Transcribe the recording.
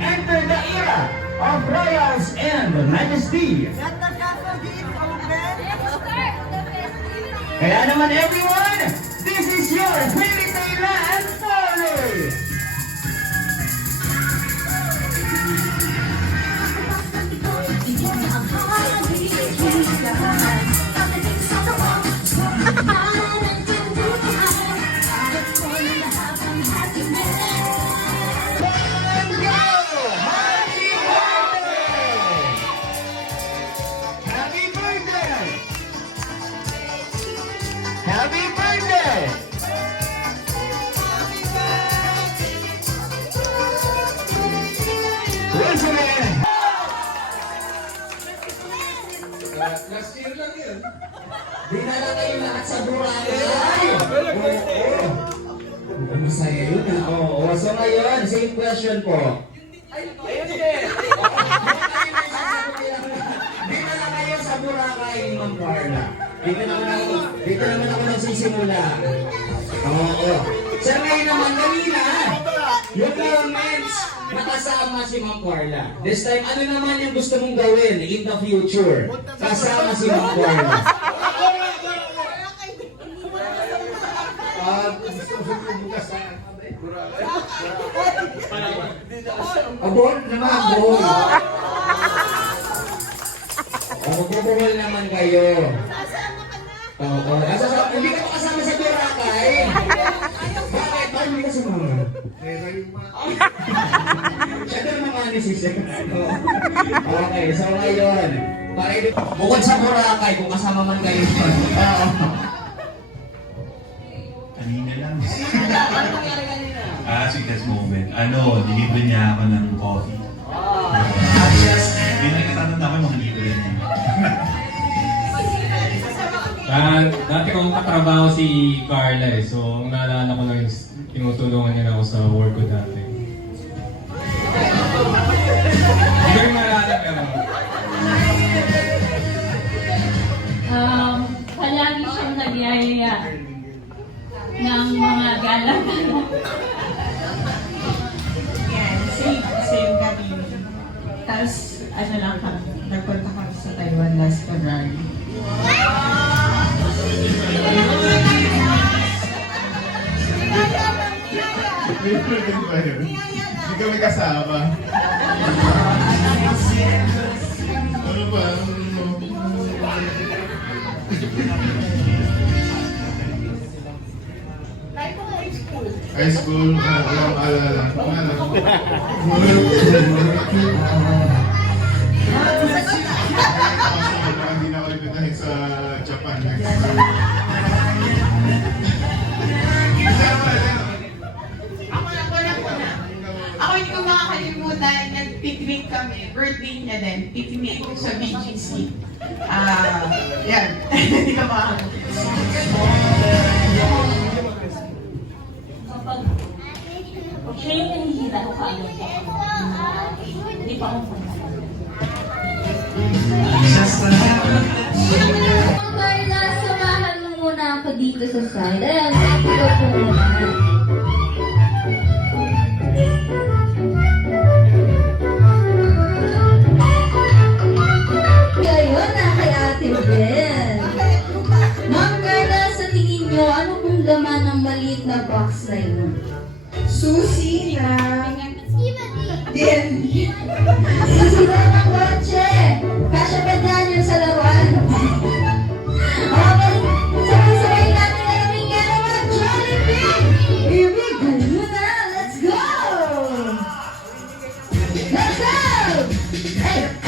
enter the era of royals and majesty. Kaya naman everyone, this is your Fairy Tale Land Party! Happy birthday! Once again! Last year lang yun. Dinala kayo lahat sa Boracay! Oo. Masaya yun ha. Oo. So ngayon, same question po. Dinala kayo sa Boracay, Ma'am Carla. Dito naman ako nagsisimula. Oo. So ngayon naman kanina, yung comments, nakasama si Ma'am Carla. This time, ano naman yung gusto mong gawin in the future? Kasama si Ma'am Carla. Abon naman, abon. Magbubuhol naman kayo. Oo. Hindi ka kasama sa Boracay. Bakit? Bakit hindi ka sumama? Siya doon naman ni Sisek. Okay, so ngayon, bukod sa Boracay, kung kasama man kayo. Kanina lang. Sweetest moment. Dilibre niya ako ng coffee. Hindi na nagkatanda ko mga libre niya. Dati kong katrabaho si Carla so ang naalala ko lang is tinutulungan niya ako sa work ko dati. Hindi ko yung naalala pero... Palagi siyang nagyayaya ng mga gala-gala. Yan, same kami. Tapos, lang kami, nagpunta kami sa Taiwan last February. Hindi kami kasama. Ano ba? High school, walang alala. Hindi na ako ipitahin sa Japan. Ako hindi ko makakalimutan, nag-picnic kami. Birthday niya din. Picnic sa BGC. Yan. Hindi ka makakalimutan. Kapag siya yung nahihila ko kaagad pa ako. Hindi pa ako Carla, samahan mo muna ako dito sa side. Ayan, ito po muna. Ngayon na kay Ate Ben. Ma'am Carla, sa tingin nyo, ano pong laman ng maliit na box na yun? Susi na. Din. Susi na ng kotse. Kasya ba dyan yun sa laruan? Okay, sabay-sabay natin na kaming gano'n mga Jollibee. Here we go na. Let's go! Let's go! Hey!